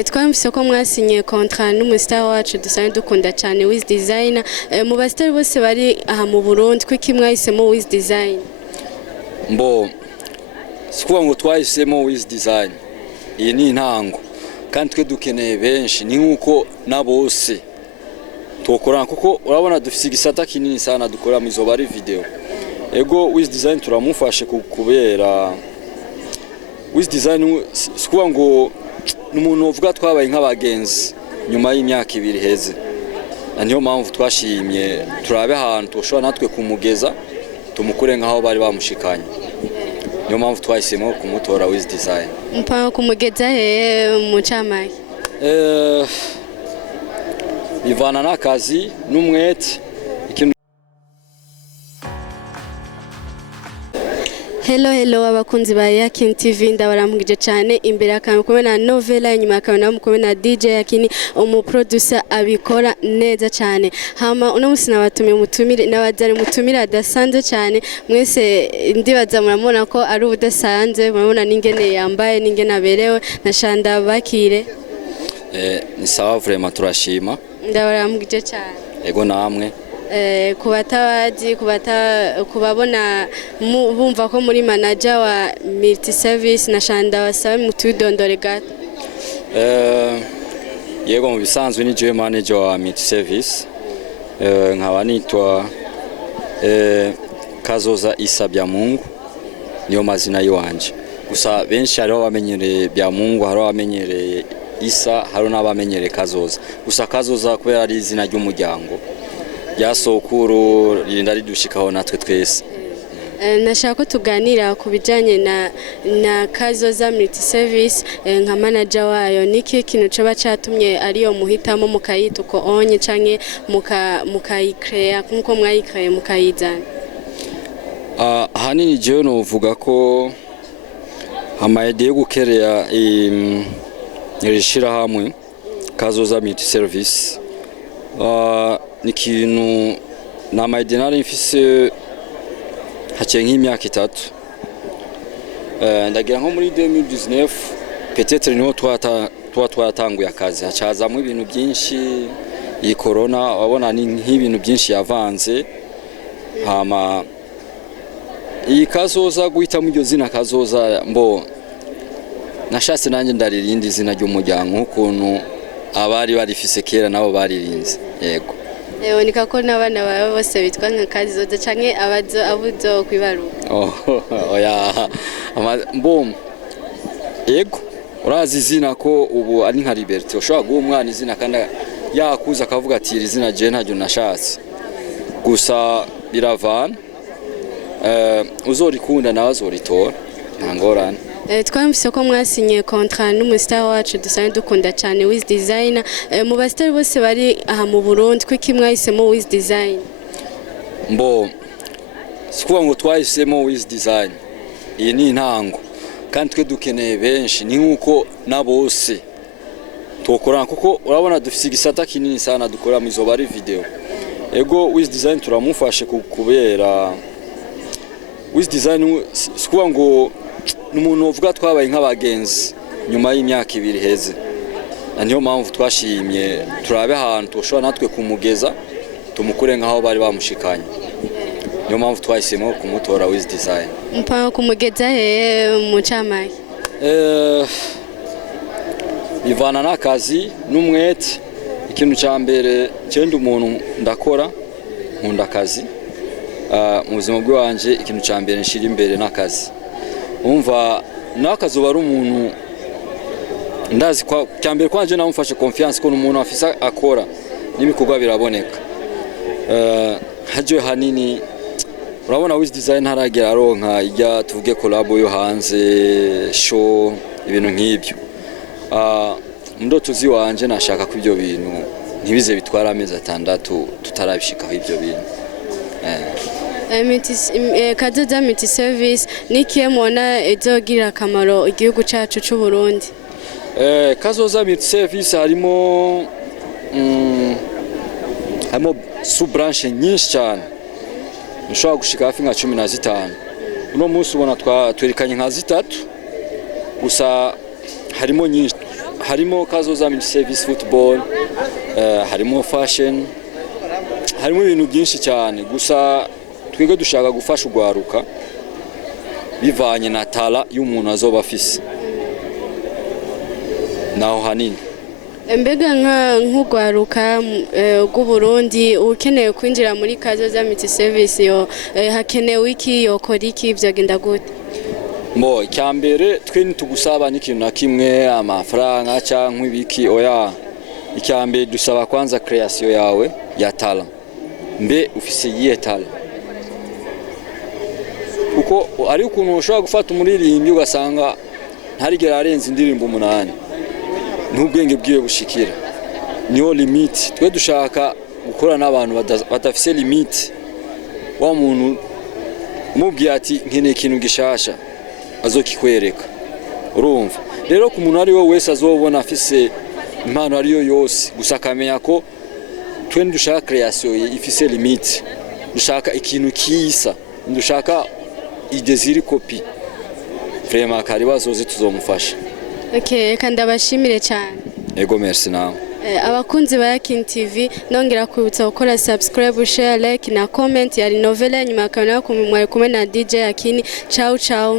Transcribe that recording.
Twamvise ko mwasinye contrat n'umustar wacu dusanzwe dukunda cyane Wiz Design. Mu bastar bose bari aha mu Burundi kwiki mwahisemo Wiz Design? Mbo sikuvuga ngo twahisemo Wiz Design, iyi ni intango kandi twe dukeneye benshi, ni nkuko nabose tukorana kuko urabona dufise igisata kinini sana dukora mu izo bari video. Ego Wiz Design turamufashe kubera Wiz Design sikuvuga ngo n'umuntu uvuga twabaye nk'abagenzi nyuma y'imyaka 2 heze, niyo mpamvu twashimye turabe ahantu tushobora natwe kumugeza tumukure nkaho bari bamushikanye, niyo mpamvu twahisemo kumutora Wiz Design. Mpaka kumugeza mu camake bivana n'akazi n'umwete. Hello abakunzi ba Yakin TV, ndabaramugije cyane. Imbere akantu kumwe na Novela, inyuma akantu kumwe na DJ Yakini, umuproducer abikora neza cyane. Hama uno musi nabatumiye mutumire nabazari mutumire adasanzwe cyane. Mwese ndibaza muramubona ko ari ubudasanzwe, murabona n'ingene yambaye n'ingene aberewe. Nashanda bakire. Ni sawa vraiment turashima. Ndabaramugije cyane. Ego namwe. Kubatabazi kubabona bumva ko muri manager wa multi service nashanda wasaba mutudondore gato. Yego mu bisanzwe ni je manager wa multi service, nkaba nitwa Kazoza Isa Byamungu, niyo mazina yiwanje. Gusa benshi hariho bamenyereye Byamungu, hariho bamenyereye Isa, hariho n'abamenyereye Kazoza. Gusa Kazoza kubera ari izina ry'umuryango yasokuru rinda ridushikaho natwe twese. Nashaka ko tuganira ku bijanye na Kazoza multi service nka manager wayo. Niki kintu coba catumye ariyo muhitamo mukayita uko onye canke mukayicrea nkuko mwayicrea mukayizana? Hanini jewe no uvuga ko amayede yo gukerea irishira hamwe Kazoza multi service ni kintu na maidinari mfise haciye nk'imyaka 3. Ndagira nko muri 2019 peut-être niho twatanguye akazi, hacazamwe ibintu byinshi, iyi corona wabona ni nk'ibintu byinshi yavanze. Hama iyi Kazoza guhita mu iryo zina Kazoza, mbo nashatse nanjye ndaririndi zina ry'umuryango nk'ukuntu abari barifise kera nabo baririnze. Yego nika ko n'abana bawe bose bitwa nka Kazoza canke abuzo kwibaruka? Oya mbom yego urazi izina ko ubu ari nka Liberty, ushobora guha umwana izina kandi yakuza akavuga ati iri zina je ntajyo nashatse. Gusa biravana, uzorikunda nawe azoritora nta ngorane. Twamvise ko mwasinye contrat n'umustar wacu dusanzwe dukunda cyane Wiz Design. Mu bastar bose bari aha mu Burundi kwiki mwahisemo Wiz Design? Mbo sikuvuga ngo twahisemo Wiz Design, iyi ni intango kandi twe dukeneye benshi, ni nkuko nabose tukorana kuko urabona dufise igisata kinini sana dukora mu izo bari video. Ego Wiz Design turamufashe kubera Wiz Design sikuvuga ngo n'umuntu uvuga twabaye nk'abagenzi nyuma y'imyaka 2 heze, niyo mpamvu twashimye turabe ahantu tushobora natwe kumugeza tumukure nkaho bari bamushikanye, niyo mpamvu twahisemo kumutora Wiz Design. Mpaka kumugeza mu camake bivana n'akazi n'umwete. Ikintu ca mbere cyenda umuntu ndakora nkunda akazi, mu buzima bwanje ikintu ca mbere nshira imbere n'akazi. Umva nakazuba ari umuntu ndazi kwa cyambere kwanje namufashe confiance ko n'umuntu afisa akora n'ibikorwa biraboneka. Haje hanini urabona Wiz Design haragera aronka ijya tuvuge collab yo hanze show ibintu nk'ibyo. Ndoto ziwanje nashaka ko ibyo bintu ntibize bitwara amezi 6 tutarabishikaho ibyo bintu. Kazoza multi service nikiye mubona izogirira akamaro igihugu cyacu cy'u Burundi? Kazoza multi service harimo sub branche nyinshi cyane, nshobora gushika hafi nka 15. Uno munsi ubona twerekanye nka 3, gusa harimo nyinshi harimo kazoza muri service football, harimo fashion, harimo ibintu byinshi cyane. Gusa twebwe dushaka gufasha ugwaruka bivanye na tala y'umuntu azoba afise naho hanini. Mbega nk'ugwaruka rw'u Burundi ukeneye kwinjira muri kazoza multi service yo hakenewe iki, yokora iki, byagenda gute? Mo icyambere twe ntitugusaba n'ikintu na kimwe, amafaranga cyangwa ibiki, oya. Icyambere dusaba kwanza creation yawe ya tala, mbe ufise yiye tala, kuko ari ukuntu ushobora gufata umuririmbyi ugasanga ntarigera arenza indirimbo 8 n'ubwenge bwiwe bushikira. Niyo limit twe dushaka gukora n'abantu badafise limit. Wa muntu mubwiye ati nkeneye ikintu gishasha azokikwereka, urumva. Rero ku muntu ari we wese azobona afise impano ariyo yose, gusa akamenya ko twe dushaka creation ifise limit, dushaka ikintu kisa, dushaka ideziri copy. Vraiment kari bazoze tuzomufasha. Okay, kandi abashimire cyane. Ego merci nawe. Abakunzi ba Yakin TV nongera kwibutsa gukora subscribe, share, like na comment ya Novela nyuma ya kamera kumwe na DJ Yakin. Ciao ciao.